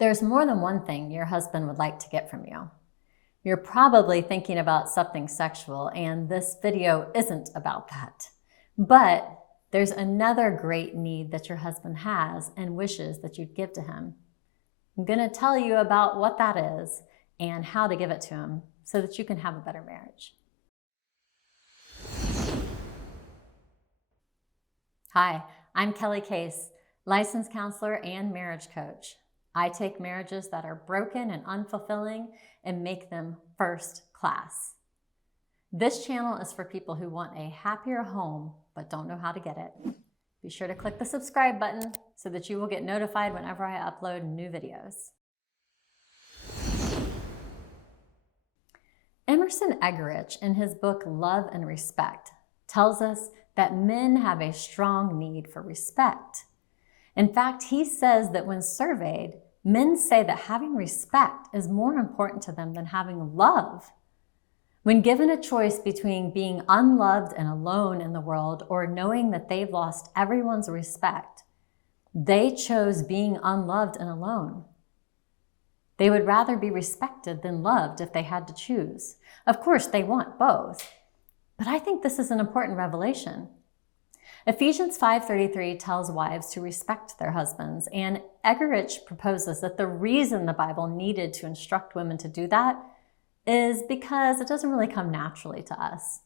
There's more than one thing your husband would like to get from you. You're probably thinking about something sexual, and this video isn't about that. But there's another great need that your husband has and wishes that you'd give to him. I'm going to tell you about what that is and how to give it to him so that you can have a better marriage. Hi, I'm Kelly Case, licensed counselor and marriage coach. I take marriages that are broken and unfulfilling and make them first class. This channel is for people who want a happier home but don't know how to get it. Be sure to click the subscribe button so that you will get notified whenever I upload new videos. Emerson Eggerichs, in his book Love and Respect, tells us that men have a strong need for respect. In fact, he says that when surveyed, men say that having respect is more important to them than having love. When given a choice between being unloved and alone in the world or knowing that they've lost everyone's respect, they chose being unloved and alone. They would rather be respected than loved if they had to choose. Of course, they want both, but I think this is an important revelation. Ephesians 5:33 tells wives to respect their husbands, and Eggerichs proposes that the reason the Bible needed to instruct women to do that is because it doesn't really come naturally to us.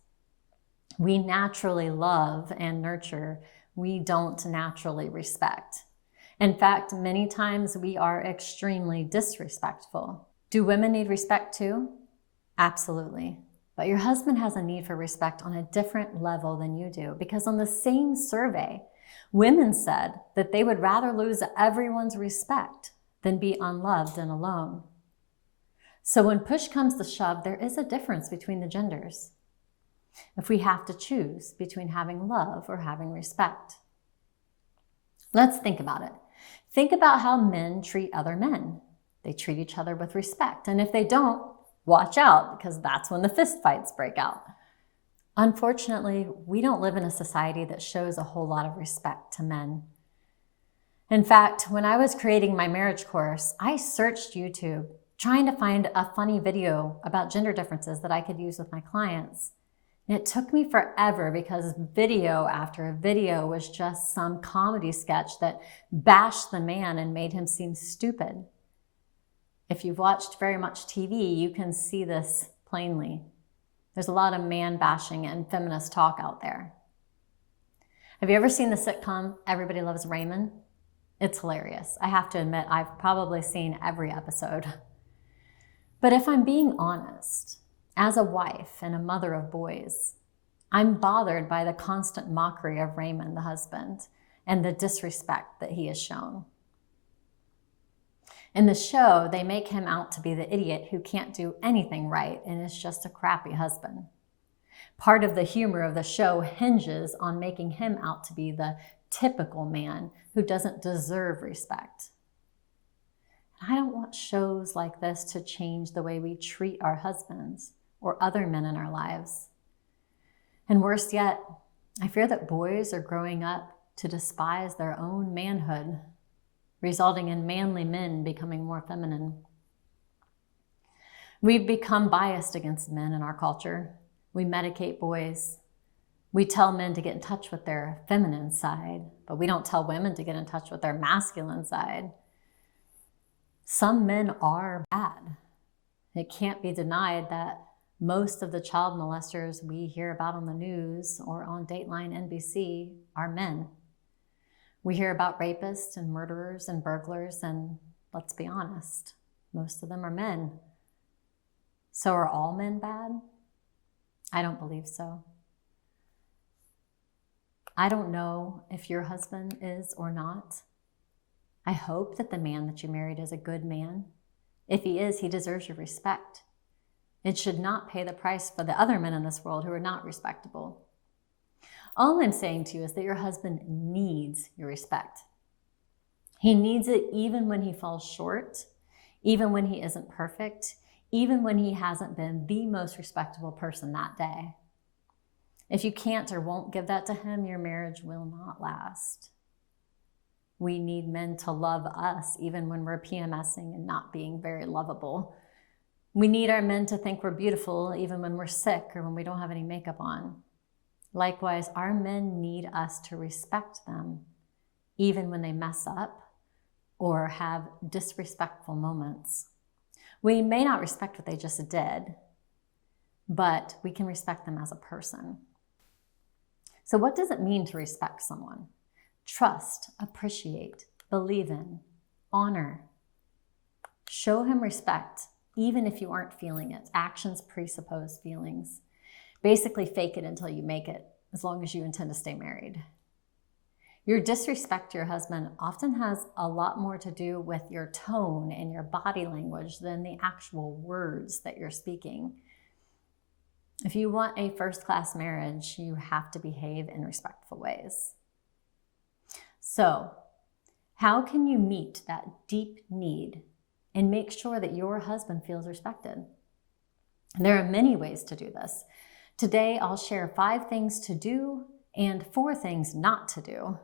We naturally love and nurture. We don't naturally respect. In fact, many times we are extremely disrespectful. Do women need respect too? Absolutely. But your husband has a need for respect on a different level than you do, because on the same survey, women said that they would rather lose everyone's respect than be unloved and alone. So when push comes to shove, there is a difference between the genders. If we have to choose between having love or having respect. Let's think about it. Think about how men treat other men. They treat each other with respect, and if they don't, watch out, because that's when the fist fights break out. Unfortunately, we don't live in a society that shows a whole lot of respect to men. In fact, when I was creating my marriage course, I searched YouTube trying to find a funny video about gender differences that I could use with my clients. And it took me forever because video after video was just some comedy sketch that bashed the man and made him seem stupid. If you've watched very much TV, you can see this plainly. There's a lot of man bashing and feminist talk out there. Have you ever seen the sitcom Everybody Loves Raymond? It's hilarious. I have to admit, I've probably seen every episode. But if I'm being honest, as a wife and a mother of boys, I'm bothered by the constant mockery of Raymond, the husband, and the disrespect that he has shown. In the show, they make him out to be the idiot who can't do anything right and is just a crappy husband. Part of the humor of the show hinges on making him out to be the typical man who doesn't deserve respect. I don't want shows like this to change the way we treat our husbands or other men in our lives. And worse yet, I fear that boys are growing up to despise their own manhood, resulting in manly men becoming more feminine. We've become biased against men in our culture. We medicate boys. We tell men to get in touch with their feminine side, but we don't tell women to get in touch with their masculine side. Some men are bad. It can't be denied that most of the child molesters we hear about on the news or on Dateline NBC are men. We hear about rapists and murderers and burglars, and let's be honest, most of them are men. So are all men bad? I don't believe so. I don't know if your husband is or not. I hope that the man that you married is a good man. If he is, he deserves your respect. It should not pay the price for the other men in this world who are not respectable. All I'm saying to you is that your husband needs your respect. He needs it even when he falls short, even when he isn't perfect, even when he hasn't been the most respectable person that day. If you can't or won't give that to him, your marriage will not last. We need men to love us even when we're PMSing and not being very lovable. We need our men to think we're beautiful even when we're sick or when we don't have any makeup on. Likewise, our men need us to respect them even when they mess up or have disrespectful moments. We may not respect what they just did, but we can respect them as a person. So what does it mean to respect someone? Trust, appreciate, believe in, honor. Show him respect, even if you aren't feeling it. Actions presuppose feelings. Basically, fake it until you make it, as long as you intend to stay married. Your disrespect to your husband often has a lot more to do with your tone and your body language than the actual words that you're speaking. If you want a first-class marriage, you have to behave in respectful ways. So, how can you meet that deep need and make sure that your husband feels respected? There are many ways to do this. Today, I'll share 5 things to do and 4 things not to do.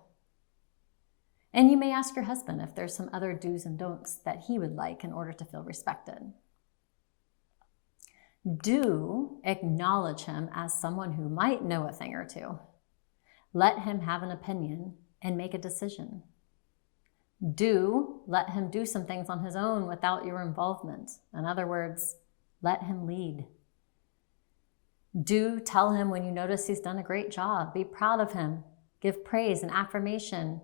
And you may ask your husband if there's some other do's and don'ts that he would like in order to feel respected. Do acknowledge him as someone who might know a thing or two. Let him have an opinion and make a decision. Do let him do some things on his own without your involvement. In other words, let him lead. Do tell him when you notice he's done a great job. Be proud of him. Give praise and affirmation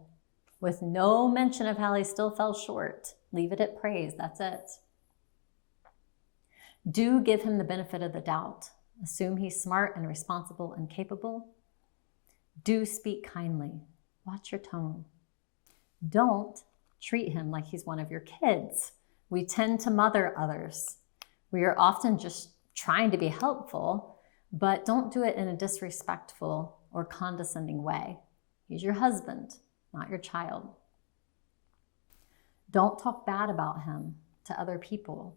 with no mention of how he still fell short. Leave it at praise. That's it. Do give him the benefit of the doubt. Assume he's smart and responsible and capable. Do speak kindly. Watch your tone. Don't treat him like he's one of your kids. We tend to mother others. We are often just trying to be helpful, but don't do it in a disrespectful or condescending way. He's your husband, not your child. Don't talk bad about him to other people.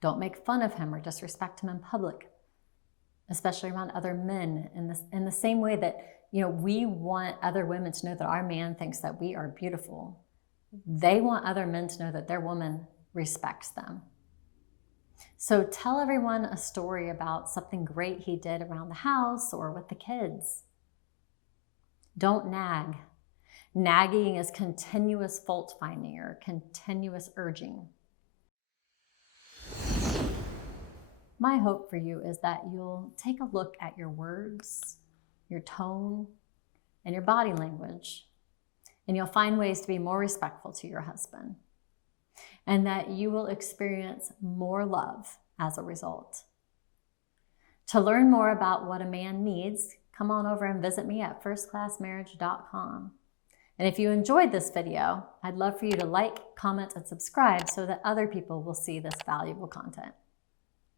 Don't make fun of him or disrespect him in public, especially around other men, in the same way that we want other women to know that our man thinks that we are beautiful. They want other men to know that their woman respects them. So tell everyone a story about something great he did around the house or with the kids. Don't nag. Nagging is continuous fault finding or continuous urging. My hope for you is that you'll take a look at your words, your tone, and your body language, and you'll find ways to be more respectful to your husband, and that you will experience more love as a result. To learn more about what a man needs, come on over and visit me at firstclassmarriage.com. And if you enjoyed this video, I'd love for you to like, comment, and subscribe so that other people will see this valuable content.